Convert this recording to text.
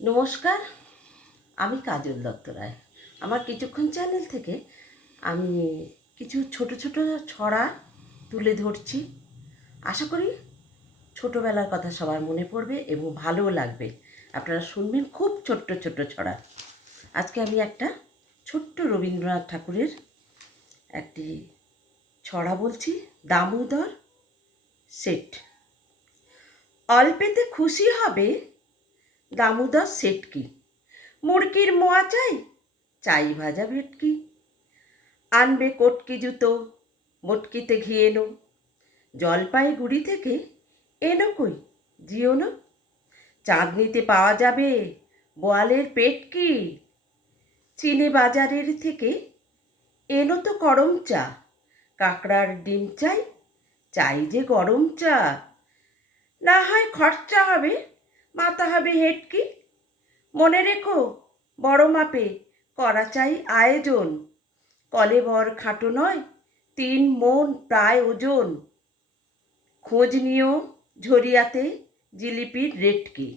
নমস্কার, আমি কাজল দত্ত রায়। আমার কিছুক্ষণ চ্যানেল থেকে আমি কিছু ছোট ছোট ছড়া তুলে ধরছি। আশা করি ছোটোবেলার কথা সবার মনে পড়বে এবং ভালোও লাগবে। আপনারা শুনবেন খুব ছোট্ট ছোট্ট ছড়া। আজকে আমি একটা ছোট্ট রবীন্দ্রনাথ ঠাকুরের একটি ছড়া বলছি, দামোদর শেঠ। অল্পেতে খুশি হবে দামোদর শেঠ কি, মুরগির মোয়া চাই, চাই ভাজা ভেটকি। আনবে কটকি জুতো, মটকিতে ঘি এনো, জলপাইগুড়ি থেকে এনো কই জিও না। চাঁদনিতে পাওয়া যাবে বোয়ালের পেটকি, চিনি বাজারের থেকে এনো তো করম চা। কাঁকড়ার ডিম চাই, চাই যে গরম চা। না হয় খরচা হবে, মাথা হবে হেটকি। মনে রেখো বড় মাপে করা চাই আয়োজন। কলেবর খাটো নয়, 3 মণ প্রায় ওজন। খোঁজ নিও ঝরিয়াতে জিলিপির রেট কি।